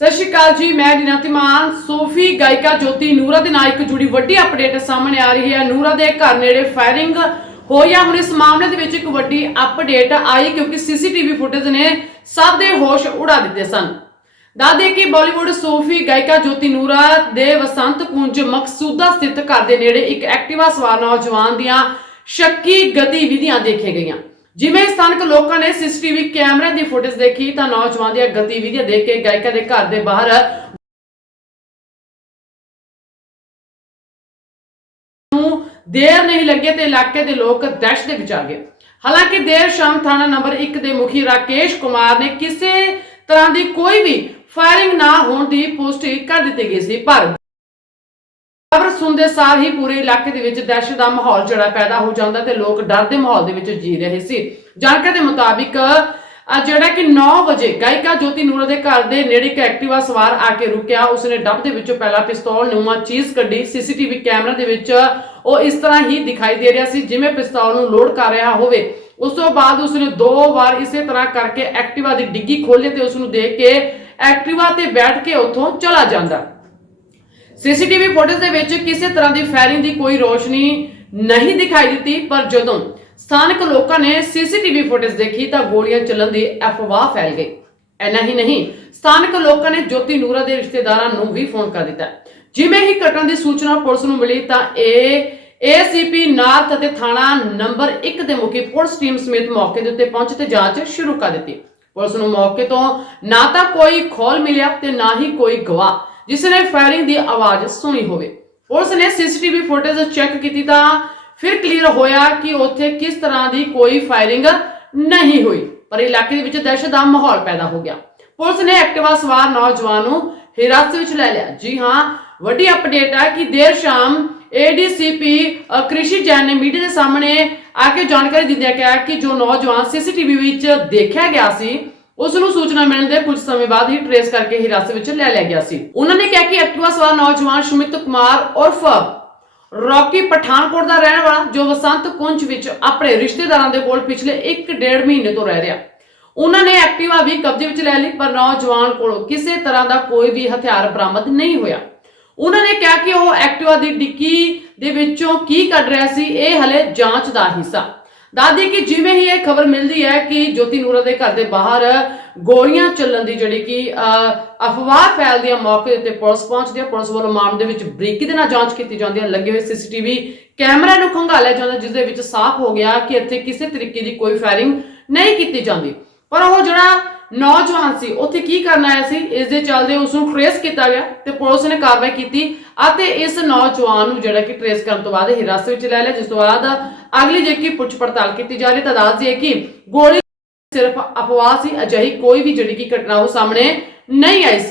ਸਤਿ ਸ਼੍ਰੀ ਅਕਾਲ ਜੀ, ਮੈਂ ਦਿਨਾਤੀ ਤਿਮਾਨ ਸੋਫੀ, ਗਾਇਕਾ ਜੋਤੀ, ਨੂਰਾ ਦੇ ਨਾਲ ਇੱਕ ਜੁੜੀ ਵੱਡੀ ਅਪਡੇਟ ਸਾਹਮਣੇ ਆ ਰਹੀ ਹੈ। ਨੂਰਾ ਦੇ ਘਰ ਨੇੜੇ ਫਾਇਰਿੰਗ ਹੋਈ ਆ। ਹੁਣ ਇਸ ਮਾਮਲੇ ਦੇ ਵਿੱਚ ਇੱਕ ਵੱਡੀ ਅਪਡੇਟ ਆਈ, ਕਿਉਂਕਿ ਸੀਸੀਟੀਵੀ ਫੁਟੇਜ ਨੇ ਸਭ ਦੇ ਹੋਸ਼ ਉਡਾ ਦਿੱਤੇ ਸਨ। ਦਾਦੇ ਕਿ ਬਾਲੀਵੁੱਡ ਸੋਫੀ, ਗਾਇਕਾ ਜੋਤੀ, ਨੂਰਾ ਦੇ ਵਸੰਤ ਕੁੰਜ ਮਕਸੂਦਾ ਸਥਿਤ ਘਰ ਦੇ ਨੇੜੇ ਇੱਕ ਐਕਟਿਵਾ ਸਵਾਰ ਨੌਜਵਾਨ ਦੀਆਂ ਸ਼ੱਕੀ ਗਤੀਵਿਧੀਆਂ ਦੇਖੇ ਗਈਆਂ। ਜਿਵੇਂ ਸਥਾਨਕ ਲੋਕਾਂ ਨੇ ਸੀਸੀਟੀਵੀ ਕੈਮਰੇ ਦੀ ਫੁਟੇਜ ਦੇਖੀ ਤਾਂ ਨੌਜਵਾਨ ਦੀਆਂ ਗਤੀਵਿਧੀਆਂ ਦੇਖ ਕੇ ਗਾਇਕਾ ਦੇ ਘਰ ਦੇ ਬਾਹਰ ਨੂੰ ਦੇਰ ਨਹੀਂ ਲੱਗੇ ਤੇ ਇਲਾਕੇ ਦੇ ਲੋਕ ਦਹਿਸ਼ਤ ਦੇ ਵਿੱਚ ਆ ਗਏ। ਹਾਲਾਂਕਿ ਦੇਰ ਸ਼ਾਮ ਥਾਣਾ ਨੰਬਰ 1 ਦੇ ਮੁਖੀ ਰਾਕੇਸ਼ ਕੁਮਾਰ ਨੇ ਕਿਸੇ ਤਰ੍ਹਾਂ ਦੀ ਕੋਈ ਵੀ ਫਾਇਰਿੰਗ ਨਾ ਹੋਣ ਦੀ ਪੁਸ਼ਟੀ ਕਰ ਦਿੱਤੀ ਗਈ ਸੀ, ਪਰ ਸੁਣਦੇ ਸਾਰ ਹੀ ਪੂਰੇ ਇਲਾਕੇ ਦੇ ਵਿੱਚ ਦਹਿਸ਼ਤ ਦਾ ਮਾਹੌਲ ਜਿਹੜਾ ਪੈਦਾ ਹੋ ਜਾਂਦਾ ਤੇ ਲੋਕ ਡਰ ਦੇ ਮਾਹੌਲ ਦੇ ਵਿੱਚ ਜੀ ਰਹੇ ਸੀ। ਜਾਣਕਾਰੀ ਦੇ ਮੁਤਾਬਿਕ ਜਿਹੜਾ ਕਿ 9 ਵਜੇ ਗਾਇਕਾ ਜੋਤੀ ਨੂਰਾ ਦੇ ਘਰ ਦੇ ਨੇੜੇ ਇੱਕ ਐਕਟਿਵਾ ਸਵਾਰ ਆ ਕੇ ਰੁਕਿਆ। ਉਸਨੇ ਡੱਬ ਦੇ ਵਿੱਚੋਂ ਪਹਿਲਾ ਪਿਸਤੌਲ ਨੂੰਮਾ ਚੀਜ਼ ਕੱਢੀ। ਸੀਸੀਟੀਵੀ ਕੈਮਰਾ ਦੇ ਵਿੱਚ ਉਹ ਇਸ ਤਰ੍ਹਾਂ ਹੀ ਦਿਖਾਈ ਦੇ ਰਿਹਾ ਸੀ ਜਿਵੇਂ ਪਿਸਤੌਲ ਨੂੰ ਲੋਡ ਕਰ ਰਿਹਾ ਹੋਵੇ। ਉਸ ਤੋਂ ਬਾਅਦ ਉਸਨੇ ਦੋ ਵਾਰ ਇਸੇ ਤਰ੍ਹਾਂ ਕਰਕੇ ਐਕਟਿਵਾ ਦੀ ਡਿੱਗੀ ਖੋਲ੍ਹੀ ਤੇ ਉਸ ਨੂੰ ਦੇਖ ਕੇ ਐਕਟਿਵਾ ਤੇ ਬੈਠ ਕੇ ਉੱਥੋਂ ਚਲਾ ਜਾਂਦਾ। ਸੀਸੀਟੀਵੀ ਫੁਟੇਜ ਦੇ ਵਿੱਚ ਕਿਸੇ ਤਰ੍ਹਾਂ ਦੀ ਫਾਇਰਿੰਗ ਦੀ ਕੋਈ ਰੋਸ਼ਨੀ ਨਹੀਂ ਦਿਖਾਈ ਦਿੱਤੀ, ਪਰ ਜਦੋਂ ਸਥਾਨਕ ਲੋਕਾਂ ਨੇ ਸੀਸੀਟੀਵੀ ਫੁਟੇਜ ਦੇਖੀ ਤਾਂ ਗੋਲੀਆਂ ਚੱਲਣ ਦੀ ਅਫਵਾਹ ਫੈਲ ਗਈ। ਐਨਾ ਹੀ ਨਹੀਂ, ਸਥਾਨਕ ਲੋਕਾਂ ਨੇ ਜੋਤੀ ਨੂਰਾ ਦੇ ਰਿਸ਼ਤੇਦਾਰਾਂ ਨੂੰ ਵੀ ਫੋਨ ਕਰ ਦਿੱਤਾ। ਜਿਵੇਂ ਹੀ ਘਟਨਾ ਦੀ ਸੂਚਨਾ ਪੁਲਿਸ ਨੂੰ ਮਿਲੀ ਤਾਂ ਇਹ ਏਸੀਪੀ ਨਾਰਥ ਅਤੇ ਥਾਣਾ ਨੰਬਰ 1 ਦੇ ਮੁਖੀ ਪੁਲਿਸ ਟੀਮ ਸਮੇਤ ਮੌਕੇ ਦੇ ਉੱਤੇ ਪਹੁੰਚ ਤੇ ਜਾਂਚ ਸ਼ੁਰੂ ਕਰ ਦਿੱਤੀ। ਪੁਲਿਸ ਨੂੰ ਮੌਕੇ ਤੋਂ ਨਾ ਤਾਂ ਕੋਈ ਖੋਲ ਮਿਲਿਆ ਤੇ ਨਾ ਹੀ ਕੋਈ ਗਵਾਹ। ਜਿਸ ਨੇ ਫਾਇਰਿੰਗ ਦੀ ਆਵਾਜ਼ ਸੁਣੀ ਹੋਵੇ। ਪੁਲਿਸ ਨੇ ਸੀਸੀਟੀਵੀ ਫੁਟੇਜ ਚੈੱਕ ਕੀਤੀ ਤਾਂ ਫਿਰ ਕਲੀਅਰ ਹੋਇਆ ਕਿ ਉੱਥੇ ਕਿਸ ਤਰ੍ਹਾਂ ਦੀ ਕੋਈ ਫਾਇਰਿੰਗ ਨਹੀਂ ਹੋਈ, ਪਰ ਇਲਾਕੇ ਦੇ ਵਿੱਚ ਦਹਿਸ਼ਤ ਦਾ ਮਾਹੌਲ ਪੈਦਾ ਹੋ ਗਿਆ। ਪੁਲਿਸ ਨੇ ਐਕਟਿਵਾ ਸਵਾਰ ਨੌਜਵਾਨ ਨੂੰ ਹਿਰਾਸਤ ਵਿੱਚ ਲੈ ਲਿਆ। ਜੀ ਹਾਂ, ਵੱਡੀ ਅਪਡੇਟ ਹੈ ਕਿ ਦੇਰ ਸ਼ਾਮ ਏਡੀਸੀਪੀ ਕ੍ਰਿਸ਼ੀ ਜੈਨ ਨੇ ਮੀਡੀਆ ਦੇ ਸਾਹਮਣੇ ਆ ਕੇ ਜਾਣਕਾਰੀ ਦਿੰਦਿਆਂ ਕਿਹਾ ਕਿ ਜੋ ਨੌਜਵਾਨ ਸੀਸੀਟੀਵੀ ਵਿੱਚ ਦੇਖਿਆ ਗਿਆ ਸੀ ਉਸ ਨੂੰ ਸੂਚਨਾ ਮਿਲਣ ਦੇ ਕੁਝ ਸਮੇਂ ਬਾਅਦ ਹੀ ਟਰੇਸ ਕਰਕੇ ਹਿਰਾਸਤ ਵਿੱਚ ਲੈ ਲਿਆ ਗਿਆ ਸੀ। ਉਹਨਾਂ ਨੇ ਕਿਹਾ ਕਿ ਐਕਟਿਵਾ ਸਵਾਰ ਨੌਜਵਾਨ ਸੁਮਿਤ ਕੁਮਾਰ ਉਰਫ ਰੌਕੀ ਪਠਾਨਕੋਟ ਦਾ ਰਹਿਣ ਵਾਲਾ, ਜੋ ਵਸੰਤ ਕੁੰਜ ਵਿੱਚ ਆਪਣੇ ਰਿਸ਼ਤੇਦਾਰਾਂ ਦੇ ਕੋਲ ਪਿਛਲੇ 1.5 ਮਹੀਨੇ ਤੋਂ ਰਹਿ ਰਿਹਾ। ਉਹਨਾਂ ਨੇ ਐਕਟਿਵਾ ਵੀ ਕਬਜ਼ੇ ਵਿੱਚ ਲੈ ਲਈ, ਪਰ ਨੌਜਵਾਨ ਕੋਲੋਂ ਕਿਸੇ ਤਰ੍ਹਾਂ ਦਾ ਕੋਈ ਵੀ ਹਥਿਆਰ ਬਰਾਮਦ ਨਹੀਂ ਹੋਇਆ। ਉਹਨਾਂ ਨੇ ਕਿਹਾ ਕਿ ਉਹ ਐਕਟਿਵਾ ਦੀ ਡਿੱਕੀ ਦੇ ਵਿੱਚੋਂ ਕੀ ਕੱਢ ਰਿਹਾ ਸੀ, ਇਹ ਹਲੇ ਜਾਂਚ ਦਾ ਹਿੱਸਾ। ਦਾਦੀ ਕਿ ਜਿਵੇਂ ਹੀ ਇਹ ਖਬਰ ਮਿਲਦੀ ਹੈ ਕਿ ਜੋਤੀ ਨੂਰਾ ਦੇ ਘਰ ਦੇ ਬਾਹਰ ਗੋਲੀਆਂ ਚੱਲਣ ਦੀ ਜਿਹੜੀ ਕਿ ਅਹ, ਅਫਵਾਹ ਫੈਲਦੀ ਹੈ ਮੌਕੇ ਤੇ ਪੁਲਿਸ ਪਹੁੰਚਦੀ ਹੈ। ਪੁਲਿਸ ਵੱਲੋਂ ਮਾਮਲੇ ਦੇ ਵਿੱਚ ਬਰੀਕੀ ਦੇ ਨਾਲ ਜਾਂਚ ਕੀਤੀ ਜਾਂਦੀ ਹੈ। ਲੱਗੇ ਹੋਏ ਸੀਸੀਟੀਵੀ ਕੈਮਰਾ ਨੂੰ ਖੰਗਾਲਿਆ ਜਾਂਦਾ ਜਿਸ ਦੇ ਵਿੱਚ ਸਾਫ਼ ਹੋ ਗਿਆ ਕਿ ਇੱਥੇ ਕਿਸੇ ਤਰੀਕੇ ਦੀ ਕੋਈ ਫਾਇਰਿੰਗ ਨਹੀਂ ਕੀਤੀ ਜਾਂਦੀ। ਪਰ ਉਹ ਜਿਹੜਾ ਨੌਜਵਾਨ ਸੀ। ਉੱਥੇ ਕੀ ਕਰਨ ਆਇਆ ਸੀ? ਇਸ ਦੇ ਚੱਲਦੇ ਉਸ ਨੂੰ ਟ੍ਰੇਸ ਕੀਤਾ ਗਿਆ ਤੇ ਪੁਲਿਸ ਨੇ ਕਾਰਵਾਈ ਕੀਤੀ ਅਤੇ ਇਸ ਨੌਜਵਾਨ ਨੂੰ ਜਿਹੜਾ ਕਿ ਟ੍ਰੇਸ ਕਰਨ ਤੋਂ ਬਾਅਦ ਹਿਰਾਸਤ ਵਿੱਚ ਲੈ ਲਿਆ, ਜਿਸ ਤੋਂ ਬਾਅਦ ਅਗਲੀ ਜਿਹੜੀ ਕਿ ਪੁੱਛ ਪੜਤਾਲ ਕੀਤੀ ਜਾ ਰਹੀ ਹੈ, ਤਾਂ ਦੱਸ ਦਈਏ ਕਿ ਗੋਲੀ ਸਿਰਫ ਅਫਵਾਹ ਸੀ, ਅਜਿਹੀ ਕੋਈ ਵੀ ਜਿਹੜੀ ਕਿ ਘਟਨਾ ਉਹ ਸਾਹਮਣੇ ਨਹੀਂ ਆਈ ਸੀ।